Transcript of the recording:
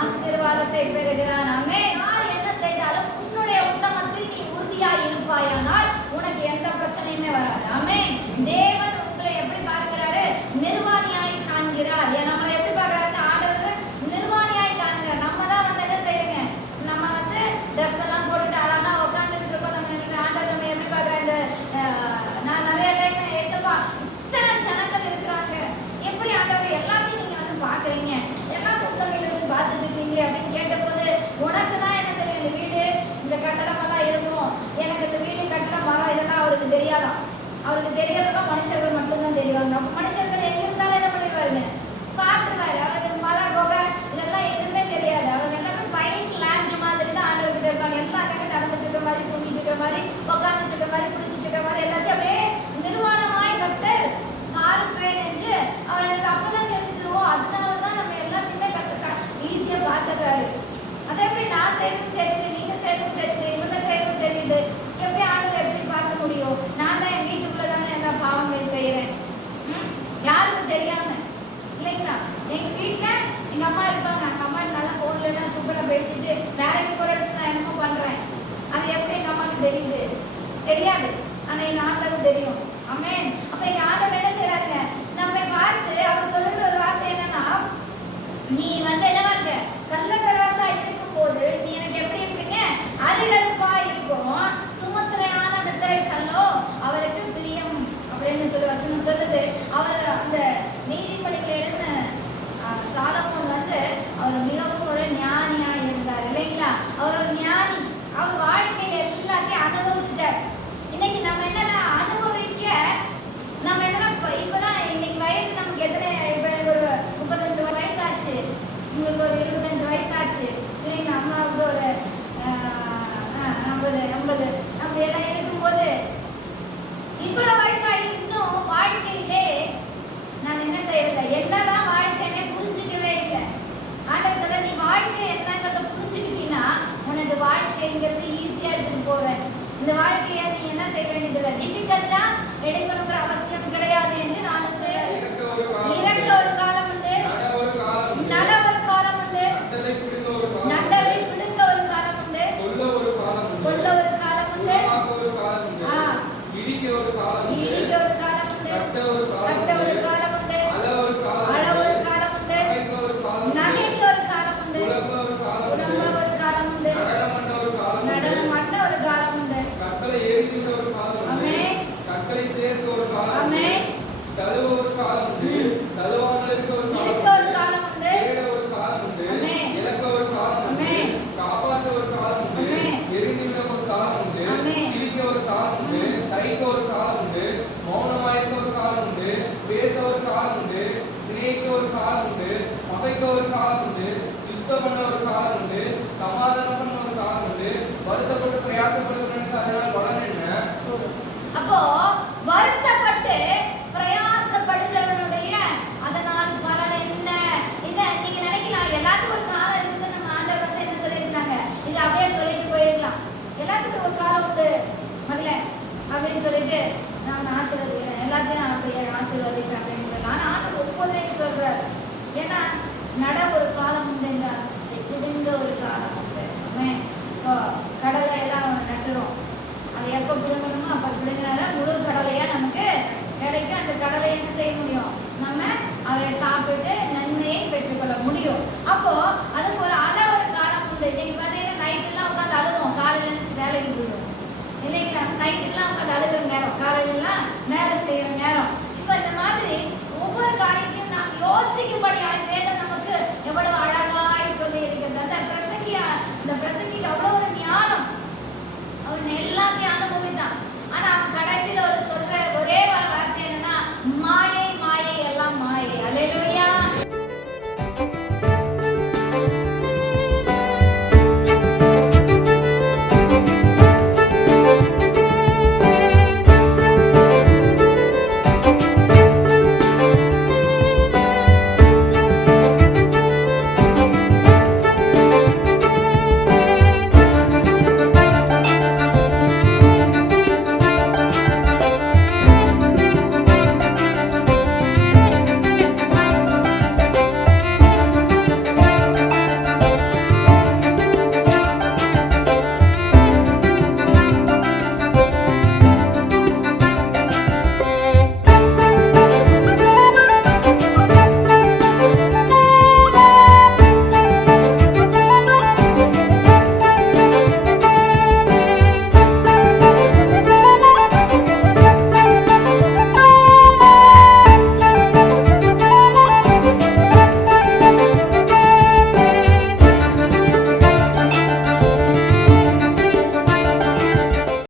ஆசீர்வாதத்தை பெறுகிறான். அமே என்ன செய்தாலும் உன்னுடைய உத்தமத்தில் நீ உறுதியாய் இருப்பாயானால் உனக்கு எந்த பிரச்சனையுமே வராது. அமே தேவன் ¿no? Como eres பேசிட்டு வேலைக்கு போகிற இடத்துல நான் என்னமோ பண்றேன். அது எப்படி எங்க அம்மாவுக்கு தெரியுது? தெரியாது. ஆனால் எங்கள் ஆண்டவர் தெரியும். அம்மே அப்போ எங்கள் ஆண்டவர் என்ன செய்கிறாங்க நம்ம பார்த்து அவர் சொல்லுகிற ஒரு வார்த்தை என்னன்னா நீ வந்து என்னவா இருக்க கல்லக்கரவாசா இருக்கும் போது நீ எனக்கு எப்படி இருப்பீங்க? அருகருப்பா இருக்கும். சுமத்திரையான அந்த திரைக்கல்லோ அவளுக்கு பிரியம். அப்படின்னு சொல்லி வசனம் சொல்லுது. அவர் அப்படிங்கிறது ஈஸியாக எடுத்துகிட்டு போவேன். இந்த வாழ்க்கையை நீ என்ன செய்ய வேண்டியதில்லை? டிஃபிகல்ட்டாக எடுக்கணுங்கிற அவசியம் கிடையாது என்று நான் பண்ண ஒரு காலம் உண்டு சமாதானம் பண்ண ஒரு காலம் உண்டு வருத்தப்பட்டு பிரயாசப்படுத்தணும்னு அதனால் பலன் என்ன? அப்போ வருத்தப்பட்டு பிரயாசப்படுகிறவனுடைய அதனால் பலன் என்ன? இத நீங்க நினைக்கலாம் எல்லாத்துக்கும் ஒரு காலம் இருக்குன்னு நம்ம ஆண்டவர் வந்து என்ன சொல்லியிருக்காங்க இதை அப்படியே சொல்லிட்டு போயிருக்கலாம். எல்லாத்துக்கும் ஒரு காலம் உண்டு. மகளே அப்படின்னு சொல்லிட்டு நான் ஆசீர்வதிக்கிறேன் எல்லாத்தையும் நான் அப்படியே ஆசீர்வதிப்பேன் அப்படின்னு ஆனால் ஆண்டு ஒவ்வொன்றையும் சொல்றாரு. ஏன்னா நட ஒரு காலம் இந்த செக்குடுங்க ஒரு காலம் உண்டு இப்போ கடலை எல்லாம் நட்டுறோம். அது எப்போ பிடுங்கணுமோ அப்போ பிடுங்கினா முழு கடலையாக நமக்கு கிடைக்கும். அந்த கடலையை என்ன செய்ய முடியும்? நம்ம அதை சாப்பிட்டு நன்மையை பெற்றுக்கொள்ள முடியும். அப்போ அதுக்கு ஒரு அள ஒரு காலம் உண்டு. இன்னைக்கு பார்த்தீங்கன்னா நைட்டெல்லாம் உட்காந்து அழுகும் காலையில் வேலைக்கு போயிடும் இல்லைங்களா நைட்டெல்லாம் உட்காந்து அழுகிற நேரம். காலையிலலாம் வேலை செய்ய